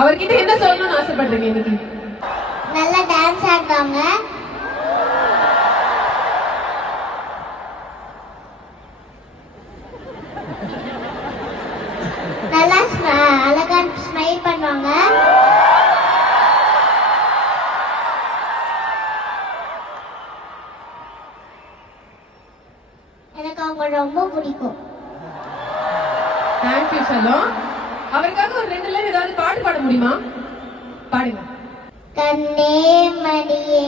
அவர்கிட்ட என்ன சொல்லணும்னு ஆசைப்படுறீங்க இன்னைக்கு? நல்லா டான்ஸ் ஆடுவாங்க. நல்லா அழகா ஸ்மைல் பண்ணுவாங்க. எனக்கு அவங்க ரொம்ப பிடிக்கும். தேங்க்யூ செல்லம். அவருக்காக ஒரு 2 லைன் ஏதாவது பாட்டு பாட முடியுமா? பாடுங்க. கண்ணே மணியே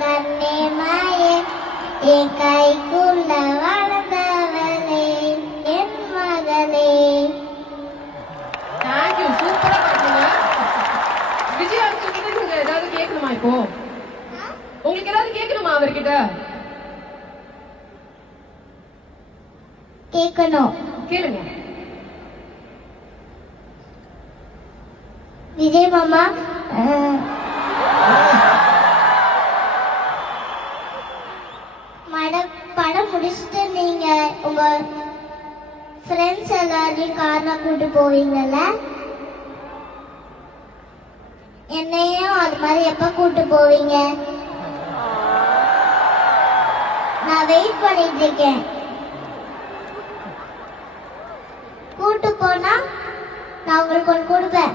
கண்ணே மாயே என் கைக்குள்ள வளர்ந்தவளே என் மகளே. தேங்க்யூ, சூப்பரா பாடுங்க. விஜய் அவர்கிட்ட நீங்க ஏதாவது கேட்கணுமா? இப்போ உங்களுக்கு ஏதாவது கேட்கணுமா அவர்கிட்ட? கேட்கணும். கேளுங்க. விஜய் மாமா, படம் முடிச்சுட்டு நீங்க உங்க ஃப்ரெண்ட்ஸ் எல்லாரையும் கார்ல கூட்டு போவீங்கல்ல, என்னையும் அது மாதிரி எப்ப கூட்டு போவீங்க? நான் வெயிட் பண்ணிட்டு இருக்கேன். கூட்டு போனா நான் உங்களுக்கு ஒன்று கொடுப்பேன்.